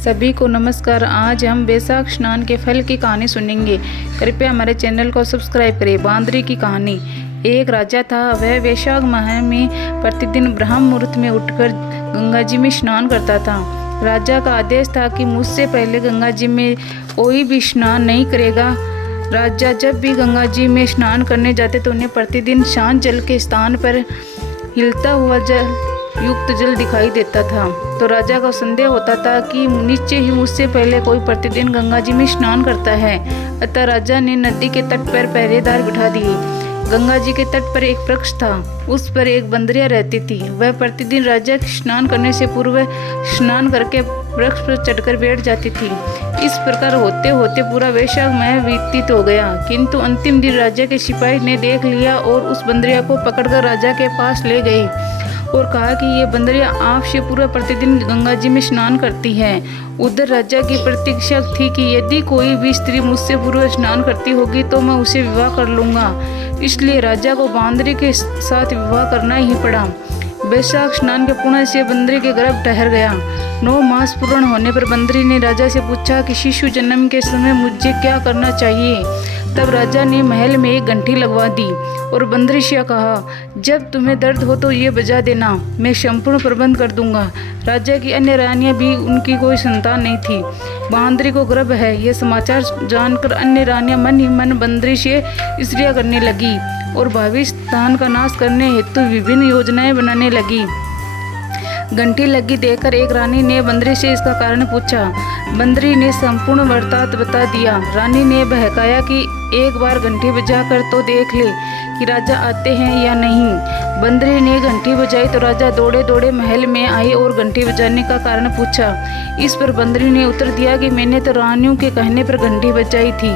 सभी को नमस्कार। आज हम बैसाख स्नान के फल की कहानी सुनेंगे। कृपया हमारे चैनल को सब्सक्राइब करें। बांदरी की कहानी। एक राजा था। वह वैशाख माह में प्रतिदिन ब्रह्म मुहूर्त में उठकर गंगा जी में स्नान करता था। राजा का आदेश था कि मुझसे पहले गंगा जी में कोई भी स्नान नहीं करेगा। राजा जब भी गंगा जी में स्नान करने जाते तो उन्हें प्रतिदिन शांत जल के स्थान पर हिलता हुआ युक्त जल दिखाई देता था। तो राजा को संदेह होता था कि निश्चय ही मुझसे पहले कोई प्रतिदिन गंगा जी में स्नान करता है। अतः राजा ने नदी के तट पर पहरेदार बिठा दिए। गंगा जी के तट पर एक वृक्ष था। उस पर एक बंदरिया रहती थी। वह प्रतिदिन राजा के स्नान करने से पूर्व स्नान करके वृक्ष पर चढ़कर बैठ जाती थी। इस प्रकार होते होते पूरा वैशाख माह व्यतीत हो गया, किंतु अंतिम दिन राजा के सिपाही ने देख लिया और उस बंदरिया को पकड़कर राजा के पास ले गए और कहा कि ये बंदरिया आपसे पूरा प्रतिदिन गंगा जी में स्नान करती है। उधर राजा की प्रतीक्षा थी कि यदि कोई भी स्त्री मुझसे पूर्व स्नान करती होगी तो मैं उसे विवाह कर लूँगा। इसलिए राजा को बांदरी के साथ विवाह करना ही पड़ा। वैशाख स्नान के पुण्य से बंदरी के गर्भ ठहर गया। 9 मास पूर्ण होने पर बंदरी ने राजा से पूछा कि शिशु जन्म के समय मुझे क्या करना चाहिए। तब राजा ने महल में एक घंटी लगवा दी और बंदरी से कहा, जब तुम्हें दर्द हो तो ये बजा देना, मैं संपूर्ण प्रबंध कर दूंगा। राजा की अन्य रानियां भी उनकी कोई संतान नहीं थी। बांदरी को गर्भ है यह समाचार जानकर अन्य रानियां मन ही मन बंदरी से ईर्ष्या करने लगी और भावी स्थान का नाश करने हेतु विभिन्न योजनाएं बनाने लगी। घंटी लगी देखकर एक रानी ने बंदरी से इसका कारण पूछा। बंदरी ने संपूर्ण वृत्तांत बता दिया। रानी ने बहकाया कि एक बार घंटी बजाकर तो देख ले कि राजा आते हैं या नहीं। बंदरी ने घंटी बजाई तो राजा दौड़े दौड़े महल में आई और घंटी बजाने का कारण पूछा। इस पर बंदरी ने उत्तर दिया कि मैंने तो रानियों के कहने पर घंटी बजाई थी।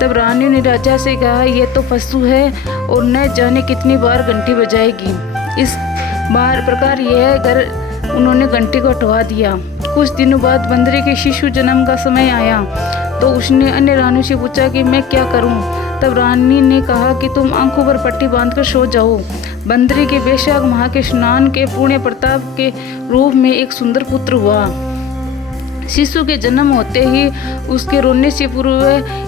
तब रानी ने राजा से कहा, यह तो पशु है और न जाने कितनी बार घंटी बजाएगी। इस बार प्रकार यह घर उन्होंने घंटी को हटवा दिया। कुछ दिनों बाद बंदरी के शिशु जन्म का समय आया तो उसने अन्य रानियों से पूछा कि मैं क्या करूं। तब रानी ने कहा कि तुम आंखों पर पट्टी बांधकर सो जाओ। बंदरी के वैशाख माह के स्नान के पुण्य प्रताप के रूप में एक सुंदर पुत्र हुआ। शिशु के जन्म होते ही उसके रोने से पूर्व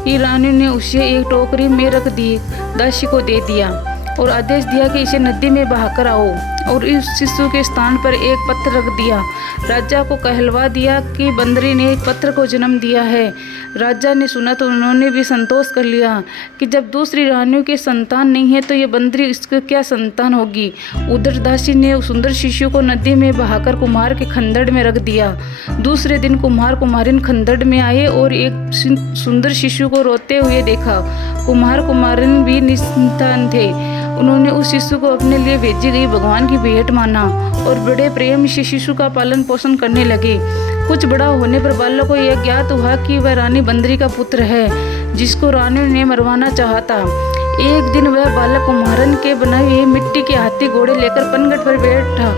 ही रानी ने उसे एक टोकरी में रख दी दासी को दे दिया और आदेश दिया कि इसे नदी में बहाकर आओ और इस शिशु के स्थान पर एक पत्थर रख दिया। राजा को कहलवा दिया कि बंदरी ने एक पत्थर को जन्म दिया है। राजा ने सुना तो उन्होंने भी संतोष कर लिया कि जब दूसरी रानियों के संतान नहीं है तो ये बंदरी इसकी क्या संतान होगी। उधर दासी ने उस सुंदर शिशु को नदी में बहाकर कुम्हार के खंदड़ में रख दिया। दूसरे दिन कुम्हार कुम्हारिन खंदड़ में आए और एक सुंदर शिशु को रोते हुए देखा। कुम्हार कुम्हारिन भी निस्संतान थे। उन्होंने उस शिशु को अपने लिए भेजी गई भगवान की भेंट माना और बड़े प्रेम से शिशु का पालन पोषण करने लगे। कुछ बड़ा होने पर बालक को यह ज्ञात हुआ कि वह रानी बंदरी का पुत्र है जिसको रानी ने मरवाना चाहा था। एक दिन वह बालक कुम्हारन के बनाए हुए मिट्टी के हाथी घोड़े लेकर पनघट पर बैठा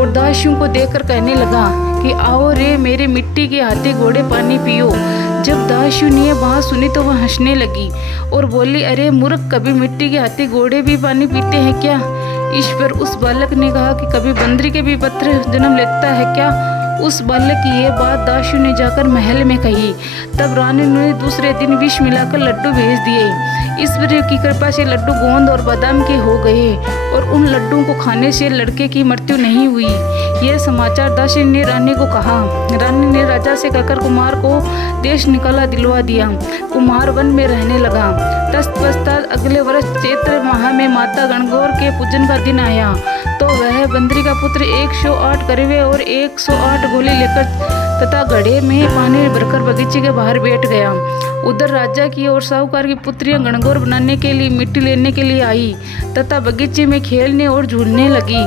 और दासियों को देखकर कहने लगा कि आओ रे मेरे मिट्टी के हाथी घोड़े पानी पियो। जब दासियों ने बात सुनी तो वह हंसने लगी और बोली, अरे मूर्ख, कभी मिट्टी के हाथी घोड़े भी पानी पीते हैं क्या। इस पर उस बालक ने कहा कि कभी बंदरी के भी पुत्र जन्म लेता है क्या। उस बालक की ये बात दासियों ने जाकर महल में कही। तब रानी ने दूसरे दिन विष मिलाकर लड्डू भेज दिए। ईश्वर की कृपा से लड्डू गोंद और बादाम के हो गए और उन लड्डुओं को खाने से लड़के की मृत्यु नहीं हुई। यह समाचार दासी ने रानी को कहा। रानी ने राजा से कहकर कुमार को देश निकाला दिलवा दिया। कुमार वन में रहने लगा। तत्पश्चात अगले वर्ष चैत्र माह में माता गणगौर के पूजन का दिन आया तो वह बंदरी का पुत्र 108 करवे और 108 गोली लेकर तथा घड़े में पानी भरकर बगीचे के बाहर बैठ गया। उधर राजा की और साहूकार की पुत्रियां गणगौर बनाने के लिए मिट्टी लेने के लिए आई तथा बगीचे में खेलने और झूलने लगी।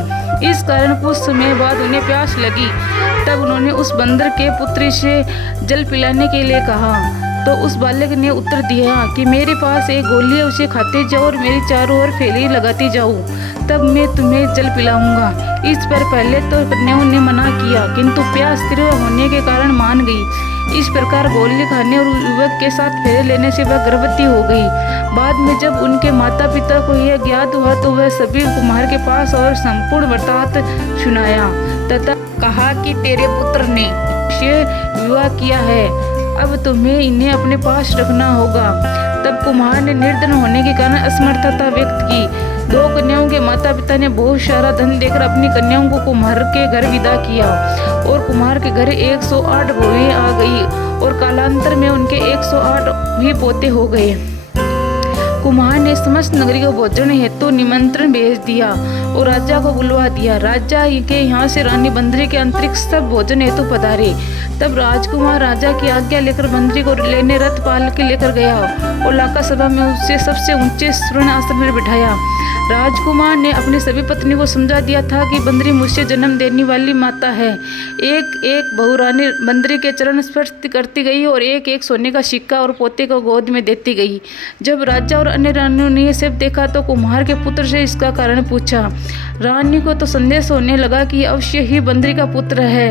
इस कारण कुछ समय बाद उन्हें प्यास लगी। तब उन्होंने उस बंदर के पुत्री से जल पिलाने के लिए कहा तो उस बालक ने उत्तर दिया कि मेरे पास एक गोली है, उसे खाते जाओ और मेरी चारों ओर फैली लगाती जाओ, तब मैं तुम्हें जल पिलाऊंगा। इस पर पहले तो कन्याओं ने मना किया किंतु प्यास तीव्र होने के कारण मान गई। इस प्रकार गोली खाने और युवक के साथ फेरे लेने से वह गर्भवती हो गई। बाद में जब उनके माता पिता को यह ज्ञात हुआ तो वह सभी कुम्हार के पास और संपूर्ण वृत्तांत सुनाया तथा कहा कि तेरे पुत्र ने विवाह किया है, अब तुम्हें इन्हें अपने पास रखना होगा। तब कुम्हार ने निर्धन होने के कारण असमर्थता व्यक्त की। 2 कन्याओं के माता पिता ने बहुत सारा धन देकर अपनी कन्याओं को कुम्हार के घर विदा किया और कुम्हार के घर 108 बहुएं आ गई और कालांतर में उनके 108 भी पोते हो गए। कुम्हार ने समस्त नगरी को भोजन हेतु निमंत्रण भेज दिया और राजा को बुलवा दिया। राजा के यहाँ से रानी बंदरी के अंतरिक्ष सब भोजन हेतु पधारे। तब राजकुमार राजा की आज्ञा लेकर बंदरी को लेने रथ पाल के लेकर गया और लाका सभा में उससे सबसे ऊंचे स्वर्ण आसन में बिठाया। राजकुमार ने अपनी सभी पत्नी को समझा दिया था कि बंदरी मुझसे जन्म देने वाली माता है। एक एक बहू रानी बंदरी के चरण स्पर्श करती गई और एक एक सोने का सिक्का और पोते को गोद में देती गई। जब राजा और अन्य रानियों ने ये सब देखा तो कुम्हार के पुत्र से इसका कारण पूछा। रानी को तो संदेश होने लगा कि अवश्य ही बंदरी का पुत्र है,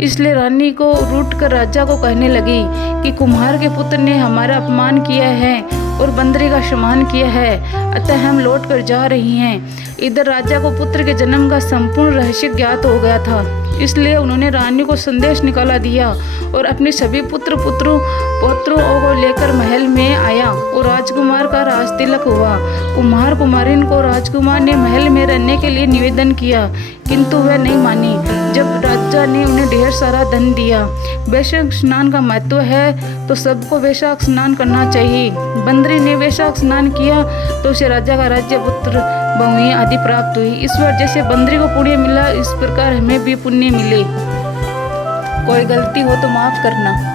इसलिए रानी को रूठ कर राजा को कहने लगी कि कुम्हार के पुत्र ने हमारा अपमान किया है और बंदरी का सम्मान किया है, अतः हम लौट कर जा रही हैं। इधर राजा को पुत्र के जन्म का संपूर्ण रहस्य ज्ञात हो गया था, इसलिए उन्होंने रानी को संदेश निकाला दिया और अपने सभी पुत्रों को लेकर महल में आया और राजकुमार का राज तिलक हुआ। कुम्हार कुमारिन को राजकुमार ने महल में रहने के लिए निवेदन किया, किंतु वह नहीं मानी। जब राजा ने उन्हें ढेर सारा धन दिया। वैशाख स्नान का महत्व है तो सबको वैशाख स्नान करना चाहिए। बंदरी ने वैशाख स्नान किया तो उसे राजा का राज्य, पुत्र, बहुएं आदि प्राप्त हुई। इस बार जैसे बंदरी को पुण्य मिला, इस प्रकार हमें भी पुण्य मिले। कोई गलती हो तो माफ करना।